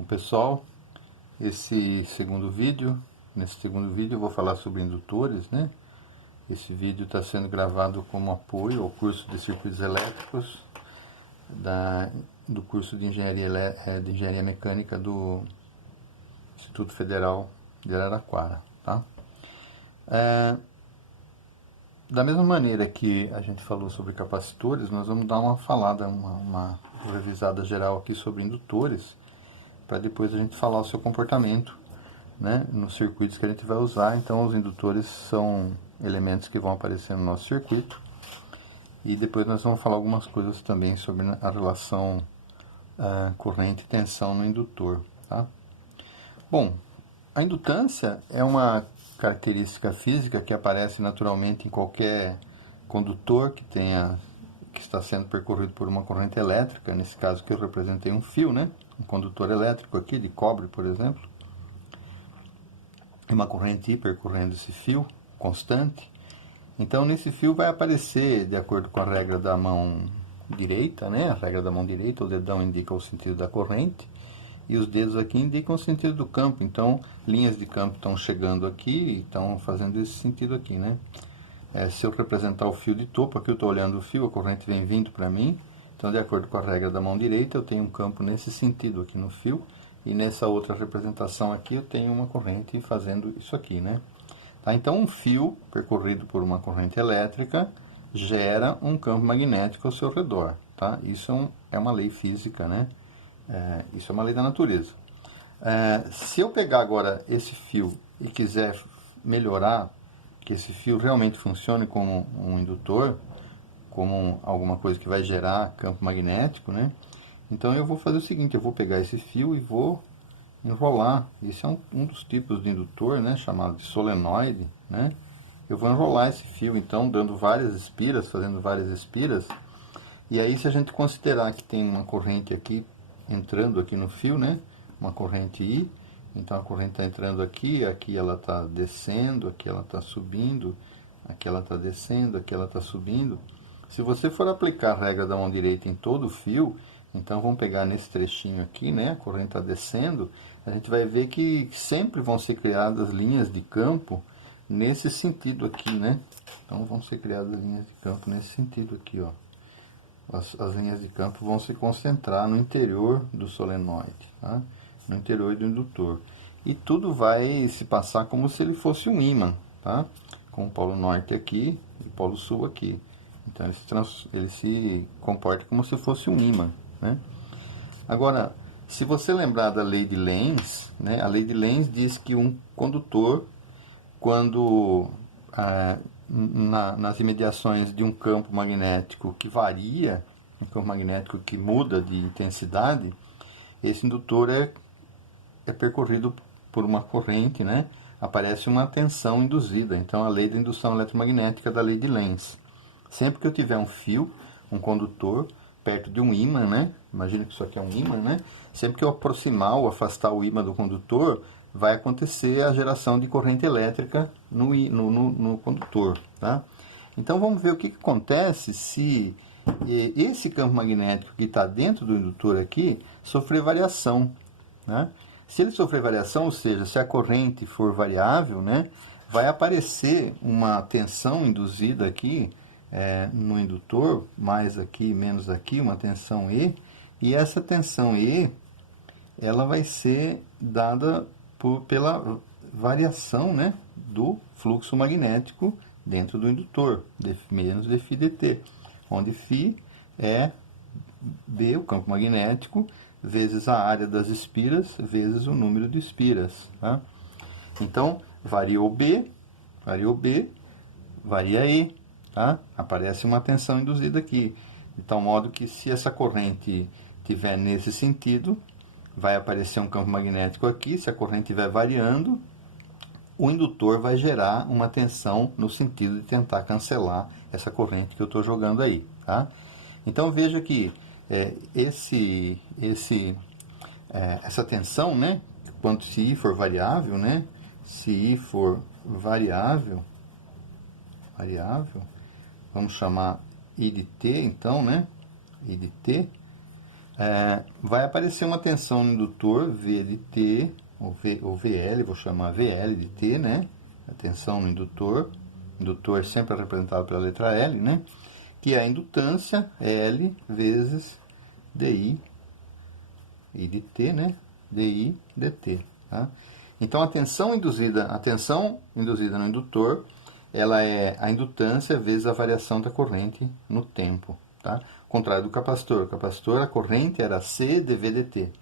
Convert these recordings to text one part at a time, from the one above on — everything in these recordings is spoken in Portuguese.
Bom, pessoal, nesse segundo vídeo eu vou falar sobre indutores, né? Esse vídeo está sendo gravado como apoio ao curso de circuitos elétricos do curso de engenharia mecânica do Instituto Federal de Araraquara, tá? Da mesma maneira que a gente falou sobre capacitores, nós vamos dar uma falada, uma revisada geral aqui sobre indutores, para depois a gente falar o seu comportamento, né, nos circuitos que a gente vai usar. Então, os indutores são elementos que vão aparecer no nosso circuito. E depois nós vamos falar algumas coisas também sobre a relação corrente e tensão no indutor, tá? Bom, a indutância é uma característica física que aparece naturalmente em qualquer condutor que está sendo percorrido por uma corrente elétrica. Nesse caso que eu representei um fio, né? Um condutor elétrico aqui, de cobre, por exemplo. Uma corrente percorrendo esse fio, constante. Então, nesse fio vai aparecer, de acordo com a regra da mão direita, né? A regra da mão direita, o dedão indica o sentido da corrente, e os dedos aqui indicam o sentido do campo. Então, linhas de campo estão chegando aqui e estão fazendo esse sentido aqui, né? Se eu representar o fio de topo, aqui eu estou olhando o fio, a corrente vem vindo para mim. Então, de acordo com a regra da mão direita, eu tenho um campo nesse sentido aqui no fio. E nessa outra representação aqui, eu tenho uma corrente fazendo isso aqui, né? Tá? Então, um fio percorrido por uma corrente elétrica gera um campo magnético ao seu redor, tá? Isso é uma lei física, né? Isso é uma lei da natureza. Se eu pegar agora esse fio e quiser melhorar, que esse fio realmente funcione como um indutor, como alguma coisa que vai gerar campo magnético, né? Então eu vou fazer o seguinte, eu vou pegar esse fio e vou enrolar. Esse é um dos tipos de indutor, né? Chamado de solenoide, né? Eu vou enrolar esse fio, então, dando várias espiras, fazendo várias espiras. E aí, se a gente considerar que tem uma corrente aqui, entrando aqui no fio, né? Uma corrente I. Então a corrente está entrando aqui, aqui ela está descendo, aqui ela está subindo, aqui ela está descendo, aqui ela está subindo. Se você for aplicar a regra da mão direita em todo o fio, então vamos pegar nesse trechinho aqui, né? A corrente está descendo, a gente vai ver que sempre vão ser criadas linhas de campo nesse sentido aqui, né? Então vão ser criadas linhas de campo nesse sentido aqui, ó. As linhas de campo vão se concentrar no interior do solenoide, tá? No interior do indutor. E tudo vai se passar como se ele fosse um ímã, tá? Com o polo norte aqui e o polo sul aqui. Então ele se comporta como se fosse um ímã, né? Agora, se você lembrar da lei de Lenz, né? A lei de Lenz diz que um condutor, quando nas imediações de um campo magnético que varia, um campo magnético que muda de intensidade, esse indutor é percorrido por uma corrente, né? Aparece uma tensão induzida. Então, a lei da indução eletromagnética da lei de Lenz. Sempre que eu tiver um fio, um condutor, perto de um ímã, né? Imagina que isso aqui é um ímã, né? Sempre que eu aproximar ou afastar o ímã do condutor, vai acontecer a geração de corrente elétrica no condutor, tá? Então, vamos ver o que acontece se esse campo magnético que está dentro do indutor aqui sofrer variação, né? Se ele sofrer variação, ou seja, se a corrente for variável, né, vai aparecer uma tensão induzida aqui no indutor, mais aqui, menos aqui, uma tensão E, e essa tensão E, ela vai ser dada pela variação, né, do fluxo magnético dentro do indutor, menos dφ dt, onde φ é B, o campo magnético, vezes a área das espiras, vezes o número de espiras, tá? Então, variou B, varia E, tá? Aparece uma tensão induzida aqui, de tal modo que se essa corrente estiver nesse sentido, vai aparecer um campo magnético aqui. Se a corrente estiver variando, o indutor vai gerar uma tensão no sentido de tentar cancelar essa corrente que eu estou jogando aí, tá? Então, veja que essa tensão, né, quando se I for variável, né, se I for variável, vamos chamar I de T, então, né, I de T, vai aparecer uma tensão no indutor V de T, ou VL, vou chamar VL de T, né? A tensão no indutor. Indutor sempre é representado pela letra L, né? Que é a indutância L vezes DI, I de T, né? DI dt, tá? Então, a tensão induzida no indutor, ela é a indutância vezes a variação da corrente no tempo, tá? Ao contrário do capacitor. O capacitor, a corrente era C dV dt.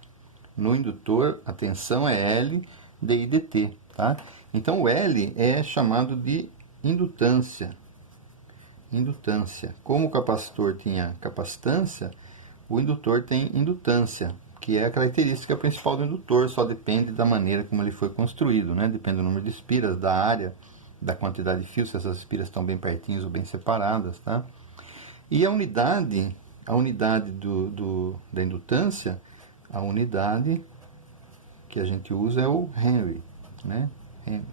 No indutor, a tensão é L dI dt, tá? Então, o L é chamado de indutância. Indutância. Como o capacitor tinha capacitância, o indutor tem indutância, que é a característica principal do indutor, só depende da maneira como ele foi construído, né? Depende do número de espiras, da área, da quantidade de fios, se essas espiras estão bem pertinhas ou bem separadas, tá? E a unidade da indutância, a unidade que a gente usa é o Henry, né? Henry.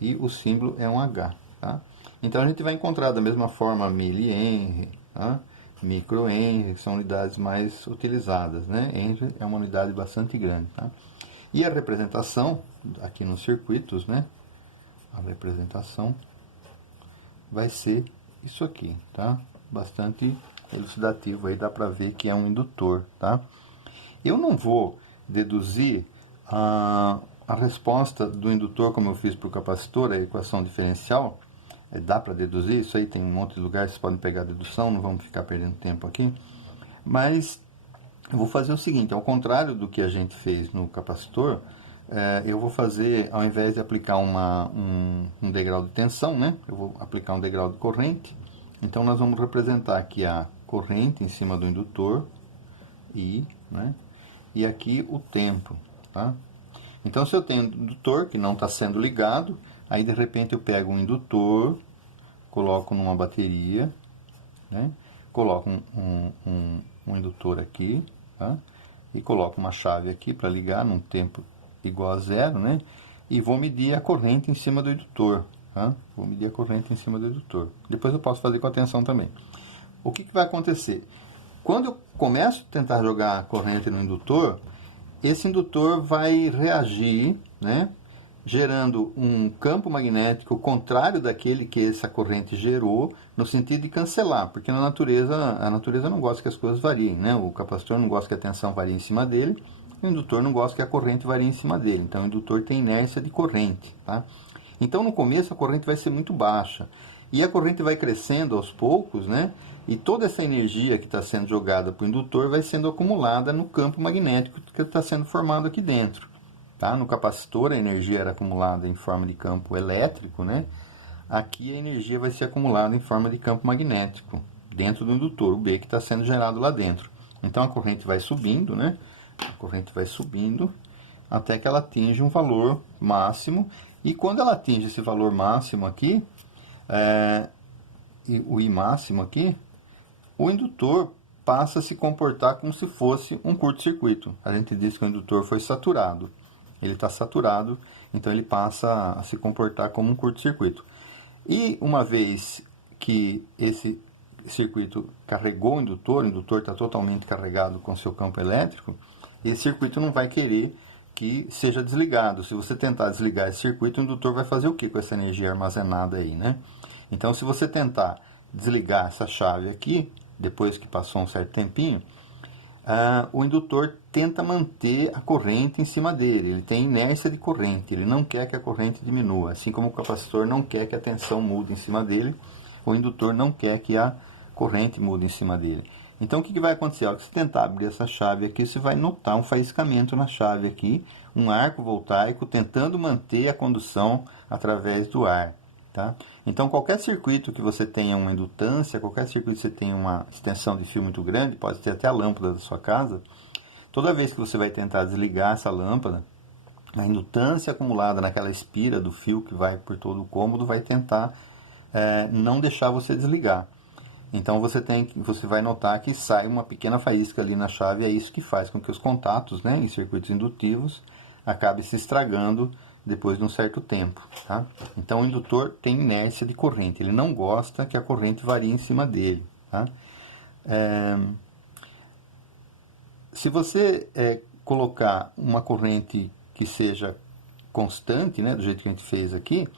E o símbolo é um H, tá? Então, a gente vai encontrar da mesma forma milihenry, tá? Microhenry, que são unidades mais utilizadas, né? Henry é uma unidade bastante grande, tá? E a representação, aqui nos circuitos, né? A representação vai ser isso aqui, tá? Bastante elucidativo, aí dá para ver que é um indutor, tá? Eu não vou deduzir a resposta do indutor, como eu fiz para o capacitor, a equação diferencial. Dá para deduzir, isso aí tem um monte de lugares que vocês podem pegar a dedução, não vamos ficar perdendo tempo aqui. Mas eu vou fazer o seguinte, ao contrário do que a gente fez no capacitor, eu vou fazer, ao invés de aplicar um degrau de tensão, né? Eu vou aplicar um degrau de corrente. Então, nós vamos representar aqui a corrente em cima do indutor, I, né? E aqui o tempo, tá? Então, se eu tenho um indutor que não está sendo ligado, aí de repente eu pego um indutor, coloco numa bateria, né? Coloco um indutor aqui, tá? E coloco uma chave aqui para ligar num tempo igual a zero, né? E vou medir a corrente em cima do indutor, tá? Vou medir a corrente em cima do indutor. Depois eu posso fazer com a tensão também. O que vai acontecer? Quando eu começo a tentar jogar a corrente no indutor, esse indutor vai reagir, né? Gerando um campo magnético contrário daquele que essa corrente gerou, no sentido de cancelar, porque a natureza não gosta que as coisas variem, né? O capacitor não gosta que a tensão varie em cima dele, e o indutor não gosta que a corrente varie em cima dele. Então, o indutor tem inércia de corrente, tá? Então, no começo, a corrente vai ser muito baixa, e a corrente vai crescendo aos poucos, né? E toda essa energia que está sendo jogada para o indutor vai sendo acumulada no campo magnético que está sendo formado aqui dentro. Tá? No capacitor, a energia era acumulada em forma de campo elétrico, né? Aqui a energia vai ser acumulada em forma de campo magnético, dentro do indutor, o B que está sendo gerado lá dentro. Então, a corrente vai subindo, né? A corrente vai subindo até que ela atinge um valor máximo. E quando ela atinge esse valor máximo aqui, o I máximo aqui, o indutor passa a se comportar como se fosse um curto-circuito. A gente diz que o indutor foi saturado. Ele está saturado, então ele passa a se comportar como um curto-circuito. E uma vez que esse circuito carregou o indutor está totalmente carregado com seu campo elétrico, esse circuito não vai querer que seja desligado. Se você tentar desligar esse circuito, o indutor vai fazer o que com essa energia armazenada aí, né? Então, se você tentar desligar essa chave aqui, depois que passou um certo tempinho, o indutor tenta manter a corrente em cima dele. Ele tem inércia de corrente, ele não quer que a corrente diminua. Assim como o capacitor não quer que a tensão mude em cima dele, o indutor não quer que a corrente mude em cima dele. Então, o que vai acontecer? Ao que você tentar abrir essa chave aqui, você vai notar um faiscamento na chave aqui, um arco voltaico tentando manter a condução através do ar. Tá? Então, qualquer circuito que você tenha uma indutância, qualquer circuito que você tenha uma extensão de fio muito grande, pode ser até a lâmpada da sua casa, toda vez que você vai tentar desligar essa lâmpada, a indutância acumulada naquela espira do fio que vai por todo o cômodo vai tentar não deixar você desligar. Então, você vai notar que sai uma pequena faísca ali na chave, é isso que faz com que os contatos, né, em circuitos indutivos acabem se estragando depois de um certo tempo, tá? Então, o indutor tem inércia de corrente, ele não gosta que a corrente varie em cima dele, tá? se você colocar uma corrente que seja constante, né, do jeito que a gente fez aqui,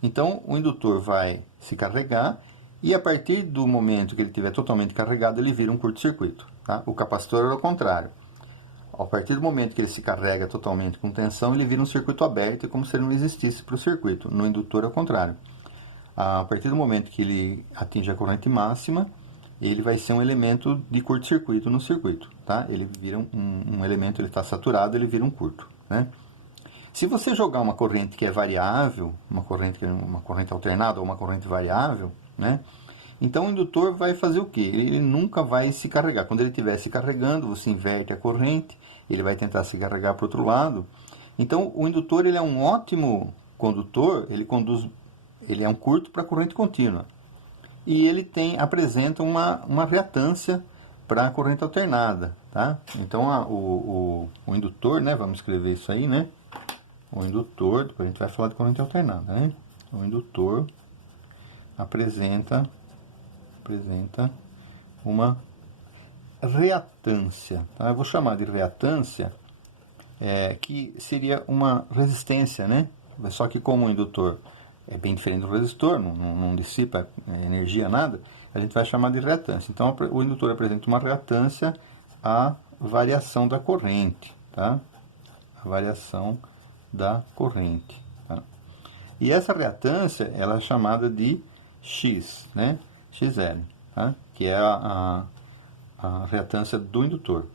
então o indutor vai se carregar e a partir do momento que ele estiver totalmente carregado, ele vira um curto-circuito. Tá? O capacitor é o contrário. A partir do momento que ele se carrega totalmente com tensão, ele vira um circuito aberto, como se ele não existisse para o circuito. No indutor é o contrário. A partir do momento que ele atinge a corrente máxima, ele vai ser um elemento de curto-circuito no circuito. Tá? Ele vira um elemento, ele está saturado, ele vira um curto. Né? Se você jogar uma corrente que é variável, uma corrente alternada ou uma corrente variável, né? Então o indutor vai fazer o quê? Ele nunca vai se carregar. Quando ele estiver se carregando, você inverte a corrente, ele vai tentar se carregar para o outro lado. Então o indutor ele é um ótimo condutor, ele é um curto para a corrente contínua. E ele apresenta uma reatância para a corrente alternada. Tá? Então o indutor, né? Vamos escrever isso aí, né? O indutor, depois a gente vai falar de corrente alternada, né? O indutor apresenta uma reatância. Tá? Eu vou chamar de reatância, que seria uma resistência, né? Só que como o indutor é bem diferente do resistor, não dissipa energia, nada, a gente vai chamar de reatância. Então o indutor apresenta uma reatância à variação da corrente. Tá? A variação da corrente. Tá? E essa reatância ela é chamada de X, né? XL, tá? Que é a reatância do indutor.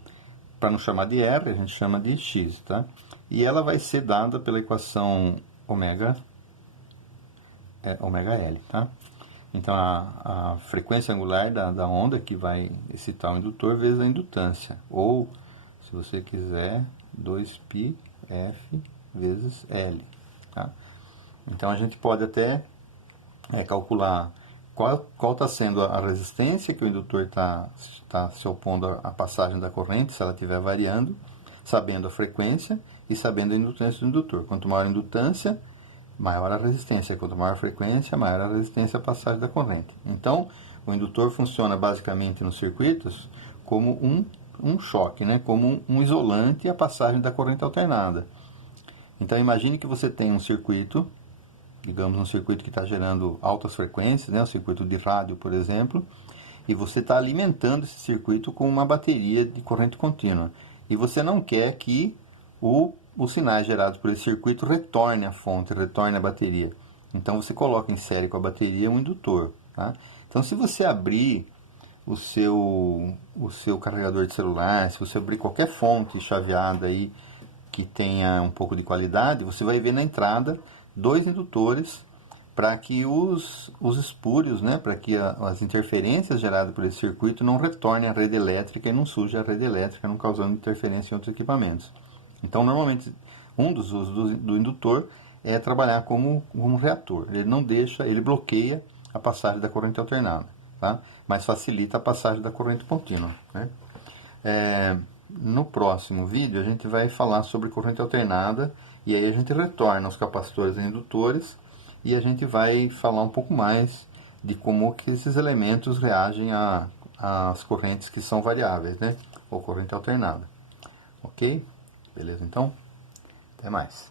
Para não chamar de R, a gente chama de X. Tá? E ela vai ser dada pela equação ômega L. Tá? Então a frequência angular da onda que vai excitar o indutor vezes a indutância. Ou, se você quiser, 2πf vezes L. Tá? Então a gente pode até calcular qual está sendo a resistência que o indutor está se opondo à passagem da corrente, se ela estiver variando, sabendo a frequência e sabendo a indutância do indutor. Quanto maior a indutância, maior a resistência. Quanto maior a frequência, maior a resistência à passagem da corrente. Então, o indutor funciona basicamente nos circuitos como um choque, né? Como um isolante à passagem da corrente alternada. Então, imagine que você tem um circuito, digamos um circuito que está gerando altas frequências, né? Um circuito de rádio, por exemplo, e você está alimentando esse circuito com uma bateria de corrente contínua. E você não quer que os sinais gerados por esse circuito retornem à fonte, retornem à bateria. Então, você coloca em série com a bateria um indutor. Tá? Então, se você abrir o seu carregador de celular, se você abrir qualquer fonte chaveada aí, que tenha um pouco de qualidade, você vai ver na entrada 2 indutores para que os espúrios, né, para que as interferências geradas por esse circuito não retornem à rede elétrica e não suje a rede elétrica, não causando interferência em outros equipamentos. Então, normalmente, um dos usos do indutor é trabalhar como um reator. Ele não deixa, ele bloqueia a passagem da corrente alternada, tá? Mas facilita a passagem da corrente contínua, né? No próximo vídeo a gente vai falar sobre corrente alternada e aí a gente retorna aos capacitores e indutores e a gente vai falar um pouco mais de como que esses elementos reagem às correntes que são variáveis, né? Ou corrente alternada. Ok? Beleza, então? Até mais.